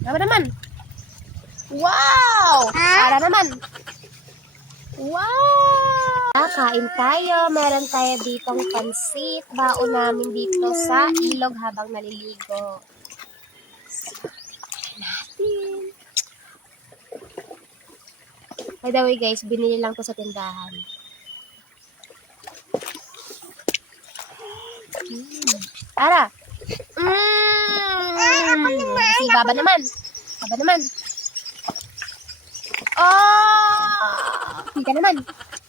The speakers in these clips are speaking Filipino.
Apa naman? Wow! Para naman. Wow! Kain tayo. Meron tayo ditong pansit. Baon namin dito sa ilog habang naliligo. Natin. By the way guys, binili lang to sa tindahan. Ara! Si Baba naman. Baba naman. Oh! Tika naman.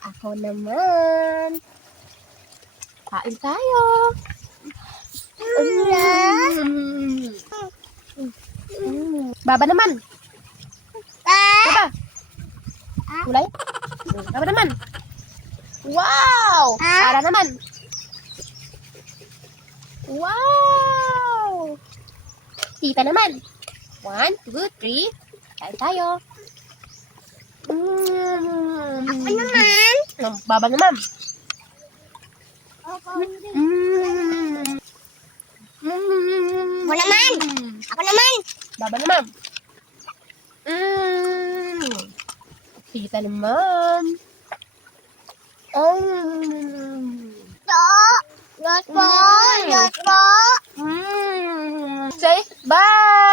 Ako naman. Kain tayo. Baba naman. Baba. Kulay? Baba naman. Wow! Para naman. Wow! Tita naman. 1, 2, 3. Kain tayo. Ako naman. Baba naman. Ako naman. Ako naman. Baba naman. Tita naman. Lot po. Lot po. Say bye!